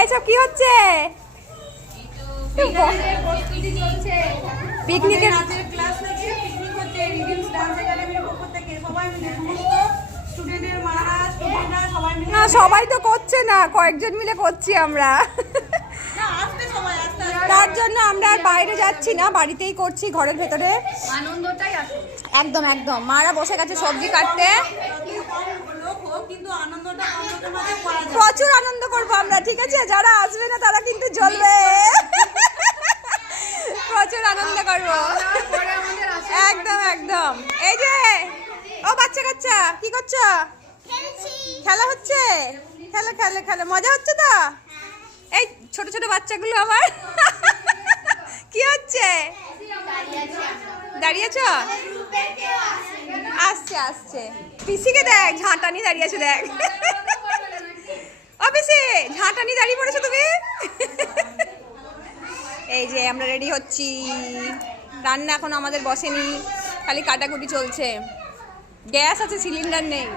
এইসব কি হচ্ছে? পিকনিকের ক্লাস হচ্ছে, পিকনিক হচ্ছে রিডিলস ডান্স একাডেমির পক্ষ থেকে সবাই মিলে সমস্ত স্টুডেন্টের মারা স্টুডেন্টরা সবাই মিলে। না সবাই তো করছে না, কয়েকজন মিলে করছি আমরা। না আসতে সবাই আসতে তার জন্য আমরা আর বাইরে যাচ্ছি না, বাড়িতেই করছি ঘরের ভেতরে। আনন্দটাই আসে। একদম একদম, মারা বসে গেছে সবজি কাটতে। লোক হোক কিন্তু আনন্দটা আমাদের মাঝে করা যায়। প্রচুর আনন্দ করবো আমরা, ঠিক আছে? যারা আসবে না তারা কিন্তু জ্বলবে। প্রচুর আনন্দ করবো, একদম একদম। এই যে ও বাচ্চা কাচ্চা কি করছো? খেলা হচ্ছে, খেলা খেলা খেলা, মজা হচ্ছে তো? এই ছোট ছোট বাচ্চাগুলো আমার কি হচ্ছে? দাঁড়িয়েছ? আসছে আসছে, পিসিকে দেখ ঝাঁটানি দাঁড়িয়ে আছে, দেখ। ও পিসি, ঝাঁটানি দাঁড়িয়ে পড়েছো তুমি। এই যে আমরা রেডি হচ্ছি, রান্না এখন আমাদের বসেনি, খালি কাটাকুটি চলছে। গ্যাস আছে, সিলিন্ডার নেই।